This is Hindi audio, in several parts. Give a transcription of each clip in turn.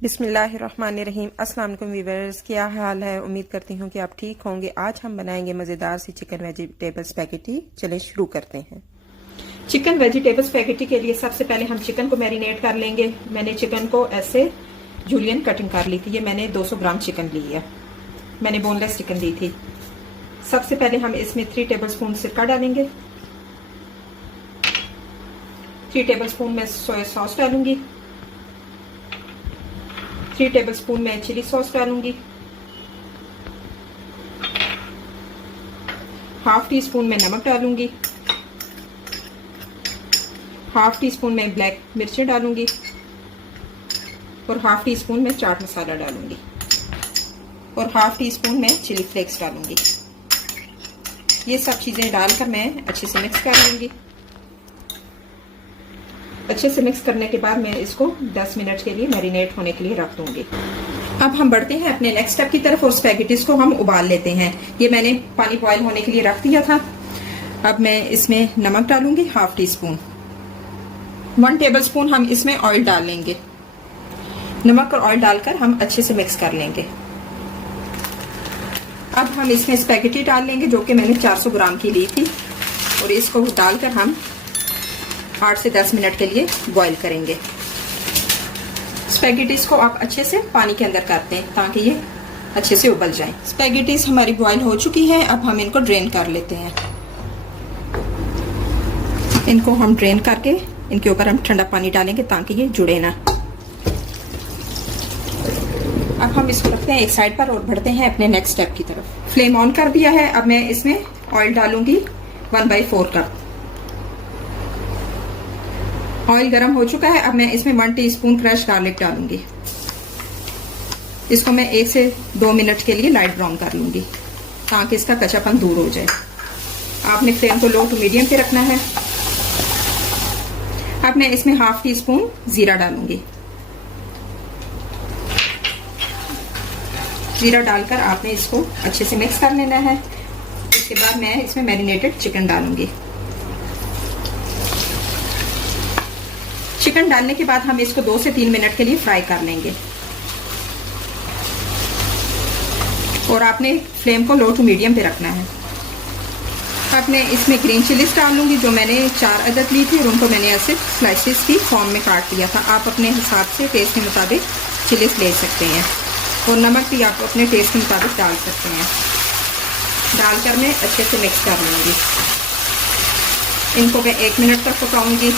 बिस्मिल्लाहिर्रहमानिर्रहीम। अस्सलाम वालेकुम व्यूअर्स, क्या हाल है? उम्मीद करती हूँ कि आप ठीक होंगे। आज हम बनाएंगे मज़ेदार सी चिकन वेजिटेबल स्पैगेटी। चलें शुरू करते हैं। चिकन वेजिटेबल स्पैगेटी के लिए सबसे पहले हम चिकन को मैरिनेट कर लेंगे। मैंने चिकन को ऐसे जूलियन कटिंग कर ली थी। ये मैंने 200 ग्राम चिकन ली है। मैंने बोनलेस चिकन ली थी। सबसे पहले हम इसमें 3 टेबल स्पून सिरका डालेंगे। 3 टेबल स्पून में सोया सॉस डालूंगी। 3 टेबल स्पून में चिली सॉस डालूंगी। हाफ टी स्पून में नमक डालूंगी। हाफ टी स्पून में ब्लैक मिर्ची डालूंगी और हाफ टी स्पून में चाट मसाला डालूंगी और हाफ टी स्पून में चिली फ्लेक्स डालूंगी। ये सब चीजें डालकर मैं अच्छे से मिक्स कर लूंगी। अच्छे से मिक्स करने के बाद मैं इसको 10 मिनट के लिए मैरिनेट होने के लिए रख दूंगी। अब हम बढ़ते हैं अपने नेक्स्ट स्टेप की तरफ और स्पैगेटीज को हम उबाल लेते हैं। ये मैंने पानी बॉयल होने के लिए रख दिया था। अब मैं इसमें नमक डालूंगी, half tea spoon. 1 table spoon हम इसमें ऑयल डाल लेंगे। नमक और ऑयल डालकर हम अच्छे से मिक्स कर लेंगे। अब हम इसमें स्पैगेटी डाल लेंगे जो कि मैंने 400 ग्राम की ली थी और इसको डालकर हम 8 से 10 मिनट के लिए बॉईल करेंगे। स्पैगेटीज को आप अच्छे से पानी के अंदर करते हैं ताकि ये अच्छे से उबल जाएं। स्पैगेटीज हमारी बॉईल हो चुकी है। अब हम इनको ड्रेन कर लेते हैं। इनको हम ड्रेन करके इनके ऊपर हम ठंडा पानी डालेंगे ताकि ये जुड़े ना। अब हम इसको रखते हैं एक साइड पर और बढ़ते हैं अपने नेक्स्ट स्टेप की तरफ। फ्लेम ऑन कर दिया है। अब मैं इसमें ऑयल डालूंगी 1/4 कप। ऑयल गर्म हो चुका है। अब मैं इसमें 1 टीस्पून क्रश गार्लिक डालूंगी। इसको मैं 1 से 2 मिनट के लिए लाइट ब्राउन कर लूंगी ताकि इसका कच्चापन दूर हो जाए। आपने फ्लेम को लो टू मीडियम पे रखना है। अब मैं इसमें हाफ टी स्पून जीरा डालूंगी। जीरा डालकर आपने इसको अच्छे से मिक्स कर लेना है। इसके बाद मैं इसमें मैरिनेटेड चिकन डालूंगी। चिकन डालने के बाद हम इसको 2 से 3 मिनट के लिए फ्राई कर लेंगे और आपने फ्लेम को लो टू मीडियम पे रखना है। अब मैं इसमें ग्रीन चिलीज डालूंगी जो मैंने 4 अदद ली थी और उनको मैंने ऐसे स्लाइसेस की फॉर्म में काट लिया था। आप अपने हिसाब से टेस्ट के मुताबिक चिलीज ले सकते हैं और नमक भी आप अपने टेस्ट के मुताबिक डाल सकते हैं। डालकर मैं अच्छे से मिक्स कर लूंगी। इनको मैं 1 मिनट तक पकाऊंगी।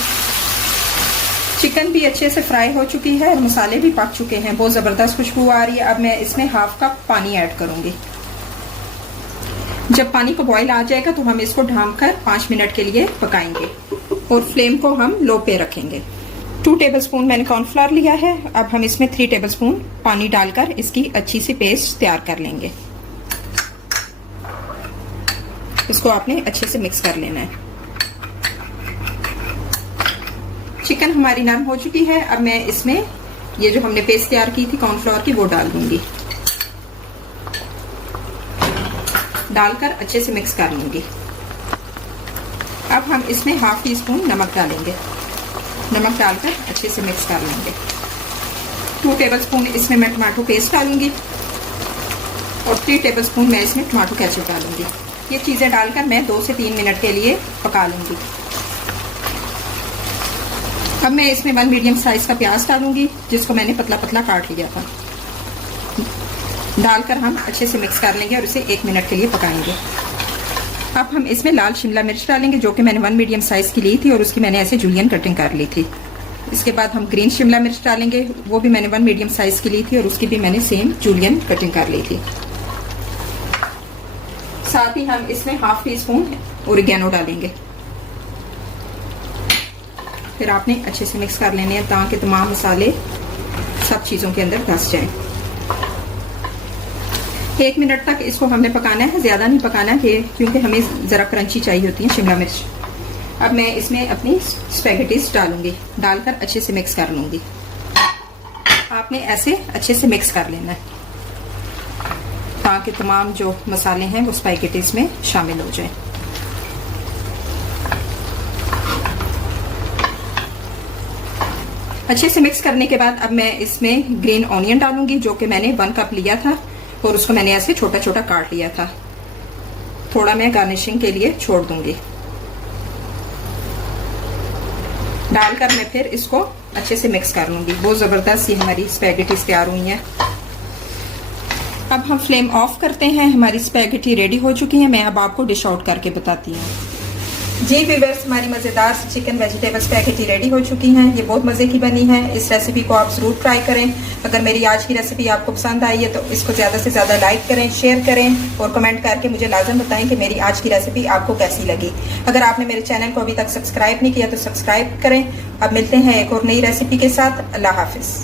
चिकन भी अच्छे से फ्राई हो चुकी है और मसाले भी पक चुके हैं। बहुत ज़बरदस्त खुशबू आ रही है। अब मैं इसमें हाफ कप पानी ऐड करूंगी। जब पानी को बॉईल आ जाएगा तो हम इसको ढांककर 5 मिनट के लिए पकाएंगे और फ्लेम को हम लो पे रखेंगे। 2 टेबल स्पून मैंने कॉर्नफ्लावर लिया है। अब हम इसमें 3 टेबल स्पून पानी डालकर इसकी अच्छी सी पेस्ट तैयार कर लेंगे। इसको आपने अच्छे से मिक्स कर लेना है। चिकन हमारी नरम हो चुकी है। अब मैं इसमें ये जो हमने पेस्ट तैयार की थी कॉर्नफ्लावर की वो डाल दूंगी। डालकर अच्छे से मिक्स कर लूंगी। अब हम इसमें हाफ टी स्पून नमक डालेंगे। नमक डालकर अच्छे से मिक्स कर लेंगे। 2 टेबल स्पून इसमें मैं टमाटो पेस्ट डालूंगी और 3 टेबल स्पून मैं इसमें टमाटो केचप डालूंगी। ये चीजें डालकर मैं 2 से 3 मिनट के लिए पका लूंगी। अब मैं इसमें 1 मीडियम साइज का प्याज डालूंगी जिसको मैंने पतला पतला काट लिया था। डालकर हम अच्छे से मिक्स कर लेंगे और इसे 1 मिनट के लिए पकाएंगे। अब हम इसमें लाल शिमला मिर्च डालेंगे जो कि मैंने 1 मीडियम साइज की ली थी और उसकी मैंने ऐसे जूलियन कटिंग कर ली थी। इसके बाद हम ग्रीन शिमला मिर्च डालेंगे। वो भी मैंने 1 मीडियम साइज की ली थी और उसकी भी मैंने सेम जूलियन कटिंग कर ली थी। साथ ही हम इसमें हाफ टी स्पून ओरिगेनो डालेंगे। फिर आपने अच्छे से मिक्स कर लेने हैं ताकि तमाम मसाले सब चीजों के अंदर धस जाएं। 1 मिनट तक इसको हमने पकाना है, ज्यादा नहीं पकाना है क्योंकि हमें जरा क्रंची चाहिए होती है शिमला मिर्च। अब मैं इसमें अपनी स्पैगेटीज डालूंगी। डालकर अच्छे से मिक्स कर लूंगी। आपने ऐसे अच्छे से मिक्स कर लेना है ताकि तमाम जो मसाले हैं वो स्पैगेटीज में शामिल हो जाए। अच्छे से मिक्स करने के बाद अब मैं इसमें ग्रीन ऑनियन डालूंगी, जो कि मैंने 1 कप लिया था और उसको मैंने ऐसे छोटा छोटा काट लिया था। थोड़ा मैं गार्निशिंग के लिए छोड़ दूंगी। डालकर मैं फिर इसको अच्छे से मिक्स कर लूंगी। बहुत जबरदस्त ये हमारी स्पैगेटीज तैयार हुई हैं। अब हम फ्लेम ऑफ करते हैं। हमारी स्पैगेटी रेडी हो चुकी है। मैं अब आपको डिश आउट करके बताती हूँ। जी व्यूअर्स, हमारी मजेदार चिकन वेजिटेबल स्पैगेटी रेडी हो चुकी हैं। ये बहुत मजे की बनी है। इस रेसिपी को आप जरूर ट्राई करें। अगर मेरी आज की रेसिपी आपको पसंद आई है तो इसको ज्यादा से ज्यादा लाइक करें, शेयर करें और कमेंट करके मुझे लाजम बताएं कि मेरी आज की रेसिपी आपको कैसी लगी। अगर आपने मेरे चैनल को अभी तक सब्सक्राइब नहीं किया तो सब्सक्राइब करें। अब मिलते हैं एक और नई रेसिपी के साथ। अल्लाह हाफिज।